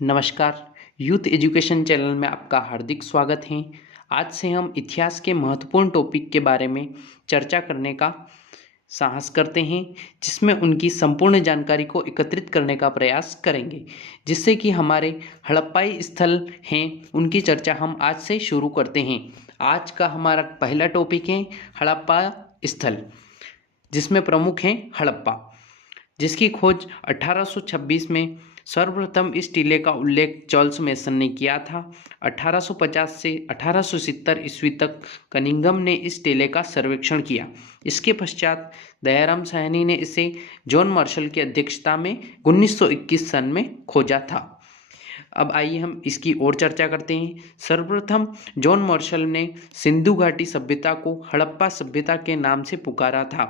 नमस्कार। Youth education channel में आपका हार्दिक स्वागत है। आज से हम इतिहास के महत्वपूर्ण टॉपिक के बारे में चर्चा करने का साहस करते हैं, जिसमें उनकी संपूर्ण जानकारी को एकत्रित करने का प्रयास करेंगे, जिससे कि हमारे हड़प्पाई स्थल हैं उनकी चर्चा हम आज से शुरू करते हैं। आज का हमारा पहला टॉपिक है हड़प्पा स्थल, जिसमें प्रमुख हैं हड़प्पा, जिसकी खोज 1826 में सर्वप्रथम इस टीले का उल्लेख चार्ल्स मेसन ने किया था। 1850 से 1870 ईस्वी तक कनिंघम ने इस टीले का सर्वेक्षण किया। इसके पश्चात दयाराम साहनी ने इसे जॉन मार्शल की अध्यक्षता में 1921 सन में खोजा था। अब आइए हम इसकी और चर्चा करते हैं। सर्वप्रथम जॉन मार्शल ने सिंधु घाटी सभ्यता को हड़प्पा सभ्यता के नाम से पुकारा था।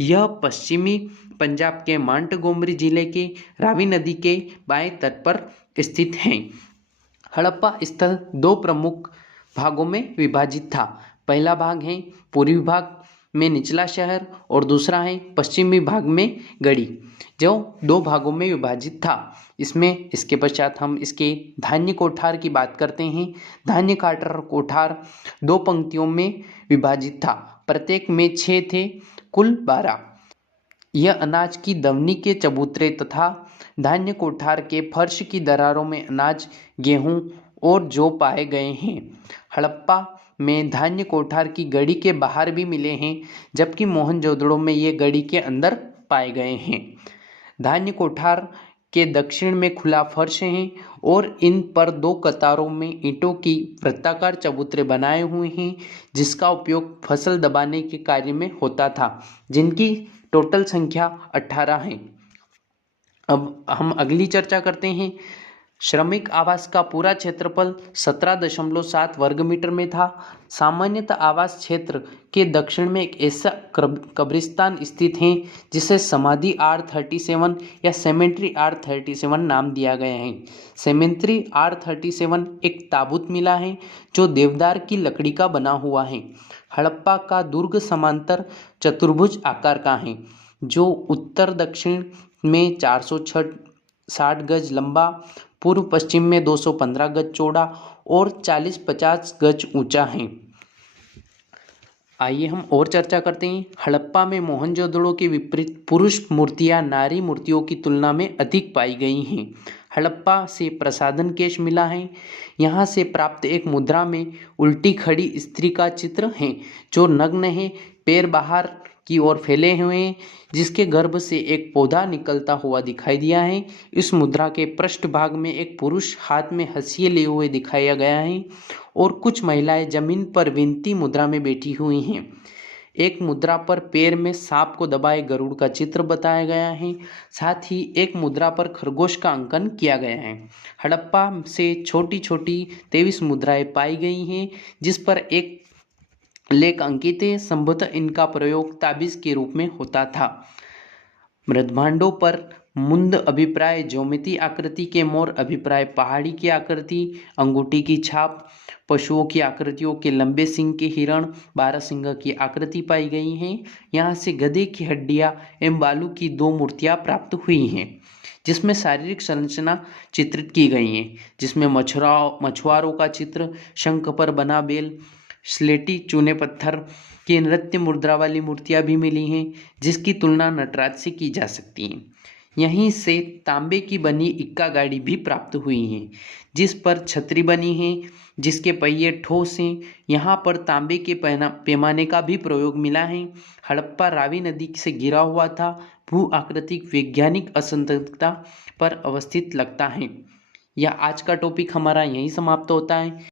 यह पश्चिमी पंजाब के मांटगोमरी जिले के रावी नदी के बाएं तट पर स्थित है। हड़प्पा स्थल दो प्रमुख भागों में विभाजित था। पहला भाग है पूर्वी भाग में निचला शहर और दूसरा है पश्चिमी भाग में गढ़ी, जो दो भागों में विभाजित था। इसके पश्चात हम इसके धान्य कोठार की बात करते हैं। धान्य कोठार दो पंक्तियों में विभाजित था, प्रत्येक में 6 थे, कुल 12। यह अनाज की दवनी के चबूतरे तथा धान्य कोठार के फर्श की दरारों में अनाज, गेहूं और जौ पाए गए हैं। हड़प्पा में धान्य कोठार की गढ़ी के बाहर भी मिले हैं, जबकि मोहनजोदड़ो में ये गढ़ी के अंदर पाए गए हैं। धान्य कोठार के दक्षिण में खुला फर्श है और इन पर 2 कतारों में ईंटों की वृत्ताकार चबूतरे बनाए हुए हैं, जिसका उपयोग फसल दबाने के कार्य में होता था, जिनकी टोटल संख्या 18 है। अब हम अगली चर्चा करते हैं। श्रमिक आवास का पूरा क्षेत्रफल 17.7 वर्ग मीटर में था। सामान्यतः आवास क्षेत्र के दक्षिण में एक ऐसा कब्रिस्तान स्थित है जिसे समाधि R37 या सेमेंट्री R37 नाम दिया गया है। सेमेंट्री R37 एक ताबूत मिला है जो देवदार की लकड़ी का बना हुआ है। हड़प्पा का दुर्ग समांतर चतुर्भुज आकार का है, जो उत्तर दक्षिण में 460 गज लंबा, पूर्व पश्चिम में 215 गज चौड़ा और 40-50 गज ऊंचा है। आइए हम और चर्चा करते हैं। हड़प्पा में मोहनजोदड़ो के विपरीत पुरुष मूर्तियां नारी मूर्तियों की तुलना में अधिक पाई गई हैं। हड़प्पा से प्रसाधन केश मिला है। यहाँ से प्राप्त एक मुद्रा में उल्टी खड़ी स्त्री का चित्र है, जो नग्न है, पैर बाहर की ओर फैले हुए हैं, जिसके गर्भ से एक पौधा निकलता हुआ दिखाई दिया है। इस मुद्रा के पृष्ठभाग में एक पुरुष हाथ में हंसिए लिए हुए दिखाया गया है और कुछ महिलाएं जमीन पर विनती मुद्रा में बैठी हुई हैं। एक मुद्रा पर पैर में सांप को दबाए गरुड़ का चित्र बताया गया है। साथ ही एक मुद्रा पर खरगोश का अंकन किया गया है। हड़प्पा से छोटी छोटी 23 मुद्राएं पाई गई हैं, जिस पर एक लेख अंकित है। संभवतः इनका प्रयोग ताबीज के रूप में होता था। मृदभांडों पर मुंद अभिप्राय ज्योमेट्री आकृति के मोर अभिप्राय पहाड़ी की आकृति, अंगूठी की छाप, पशुओं की आकृतियों के लंबे सिंह के हिरण, 12 सिंह की आकृति पाई गई हैं। यहाँ से गधे की हड्डियां एवं बालू की 2 मूर्तियां प्राप्त हुई हैं, जिसमें शारीरिक संरचना चित्रित की गई हैं, जिसमें मछुआरों का चित्र, शंख पर बना बेल, स्लेटी चूने पत्थर की नृत्य मुद्रा वाली मूर्तियां भी मिली हैं, जिसकी तुलना नटराज से की जा सकती है। यहीं से तांबे की बनी इक्का गाड़ी भी प्राप्त हुई है, जिस पर छतरी बनी है, जिसके पहिए ठोस हैं। यहाँ पर तांबे के पैमाने का भी प्रयोग मिला है। हड़प्पा रावी नदी से घिरा हुआ था, भू आकृतिक वैज्ञानिक असंततता पर अवस्थित लगता है। यह आज का टॉपिक हमारा यहीं समाप्त होता है।